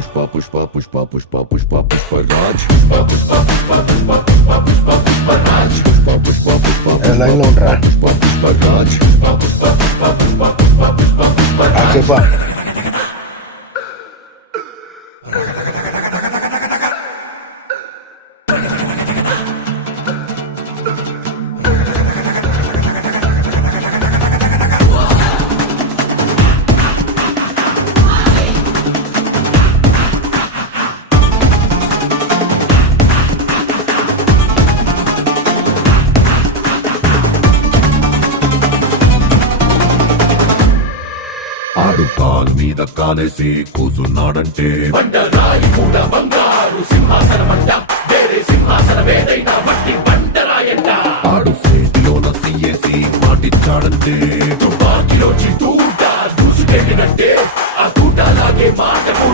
Pushpa Pushpa Pushpa Pushpa Pushpa Pushparaj Pushpa Pushpa Pushpa Pushpa Pushpa Pushpa Pushparaj Pushpa Pushpa Pushpa line లో ఉంటారా పుష్ప పుష్పరాజ్ పుష్ప పుష్ప పుష్ప పుష్ప పుష్ప పుష్ప పుష్పరాజ్ చెప్పా ఆడు కాలు మీద కాలేసి కూసున్నాడంటే బండరాయి మూడ బంగారు సింహాసనమంట వేరే సింహాసనమేదైనా మట్టి బండరాయంట ఆడు సేటిలోన సీఏసి మాటిచ్చాడంటే తుపాకిలో తూట దూసుకెళ్ళినట్టే ఆ తూటలాగే మాట కూడా